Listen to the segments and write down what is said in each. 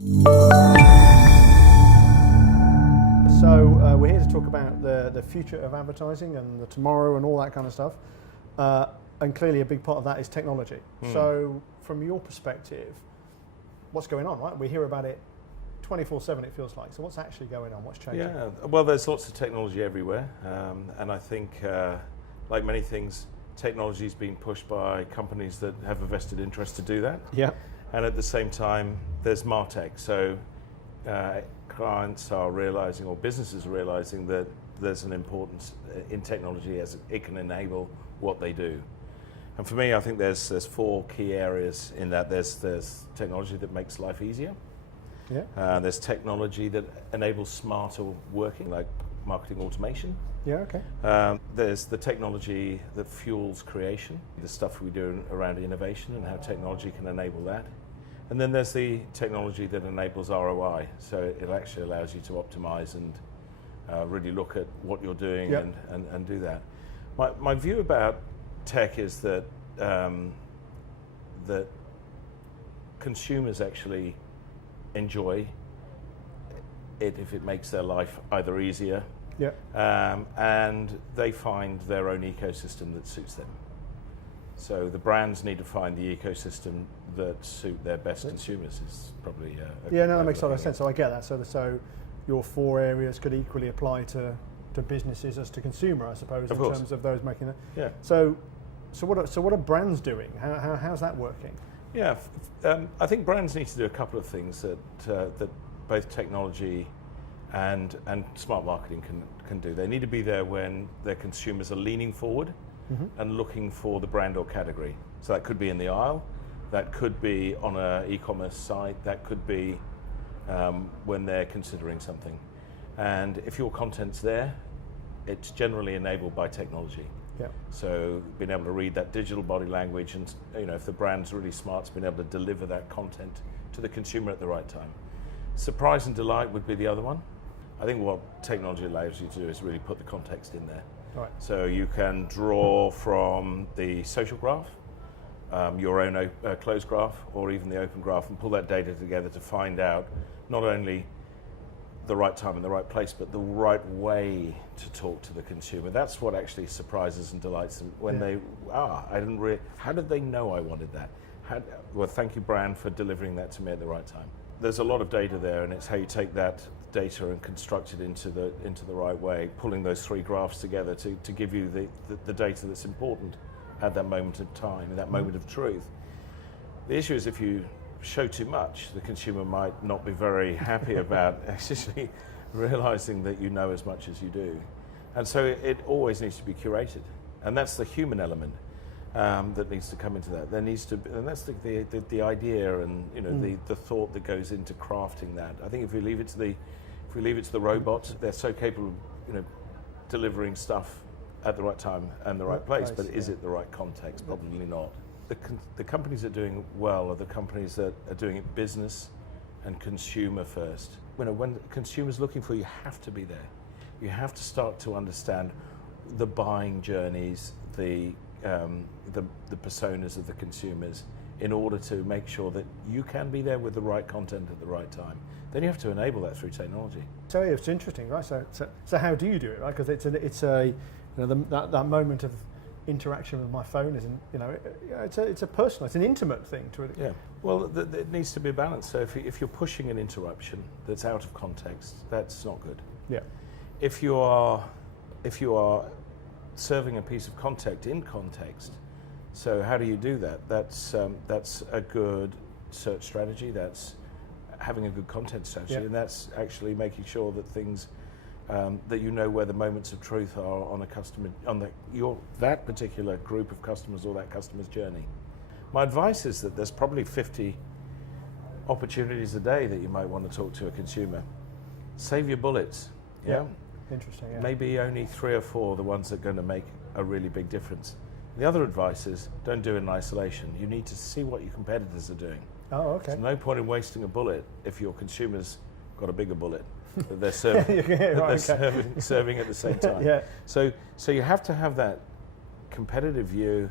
So we're here to talk about the future of advertising and the tomorrow and all that kind of stuff. And clearly a big part of that is technology. So from your perspective, what's going on, right? We hear about it 24/7, it feels like. So what's actually going on? What's changing? Yeah, well, there's lots of technology everywhere. And I think, like many things, technology is being pushed by companies that have a vested interest to do that. Yeah. And at the same time, there's MarTech. So clients are realizing, or businesses are realizing, that there's an importance in technology as it can enable what they do. And for me, I think there's four key areas in that. There's technology that makes life easier. Yeah. There's technology that enables smarter working, like marketing automation. Yeah, okay. There's the technology that fuels creation, the stuff we do around innovation and how technology can enable that. And then there's the technology that enables ROI, so it actually allows you to optimize and really look at what you're doing. Yep. and do that. My view about tech is that that consumers actually enjoy it if it makes their life either easier, Yeah. and they find their own ecosystem that suits them. So the brands need to find the ecosystem that suit their best consumers is probably Yeah, no, that makes a lot of sense. So I get that. So your four areas could equally apply to businesses as to consumer, I suppose, Of in course. terms of those making it. Yeah. So what are brands doing? How's that working? Yeah, I think brands need to do a couple of things that both technology and smart marketing can do. They need to be there when their consumers are leaning forward and looking for the brand or category. So that could be in the aisle, that could be on an e-commerce site, that could be when they're considering something. And if your content's there, it's generally enabled by technology. Yeah. So being able to read that digital body language, and if the brand's really smart, it's being able to deliver that content to the consumer at the right time. Surprise and delight would be the other one. I think what technology allows you to do is really put the context in there. Right. So you can draw from the social graph, your own closed graph, or even the open graph, and pull that data together to find out not only the right time and the right place, but the right way to talk to the consumer. That's what actually surprises and delights them when how did they know I wanted that? Well, thank you, brand, for delivering that to me at the right time. There's a lot of data there, and it's how you take that data and construct it into the right way, pulling those three graphs together to give you the data that's important at that moment of time, that moment of truth. The issue is if you show too much, the consumer might not be very happy about actually realizing that you know as much as you do. And so it always needs to be curated. And that's the human element that needs to come into that. There needs to be, and that's the idea and the thought that goes into crafting that. I think if we leave it to the robots, they're so capable of delivering stuff at the right time and the right place, but is it the right context? Probably not. The companies that are doing well are the companies that are doing it business and consumer first. When consumers looking for you, have to be there. You have to start to understand the buying journeys, the personas of the consumers, in order to make sure that you can be there with the right content at the right time. Then you have to enable that through technology. So it's interesting, right? So how do you do it, right? Because it's that moment of interaction with my phone isn't, it's a personal, it's an intimate thing to it. Yeah. Well, it needs to be balanced. So if you're pushing an interruption that's out of context, that's not good. Yeah. If you are serving a piece of content in context, so how do you do that? That's a good search strategy. That's having a good content strategy, and that's actually making sure that things that where the moments of truth are on a customer, on that particular group of customers or that customer's journey. My advice is that there's probably 50 opportunities a day that you might want to talk to a consumer. Save your bullets. Yeah. Interesting. Yeah. Maybe only 3 or 4 are the ones that are going to make a really big difference. The other advice is don't do it in isolation. You need to see what your competitors are doing. Oh, okay. There's no point in wasting a bullet if your consumer's got a bigger bullet that they're serving, serving at the same time. Yeah. So you have to have that competitive view.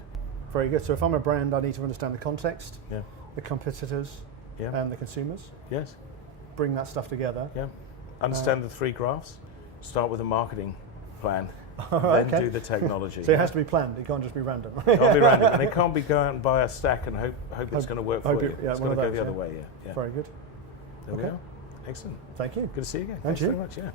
Very good. So if I'm a brand, I need to understand the context, Yeah. the competitors, Yeah. and the consumers. Yes. bring that stuff together. Yeah. Understand the 3 graphs. Start with a marketing plan. Okay. Then do the technology. So it has to be planned. It can't just be random. It can't be random, and it can't be go out and buy a stack and hope it's going to work for you. Yeah, It's got to go the other way. Yeah. Very good. There we Okay. are. Excellent. Thank you. Good to see you again. And Thanks you. very much. Yeah.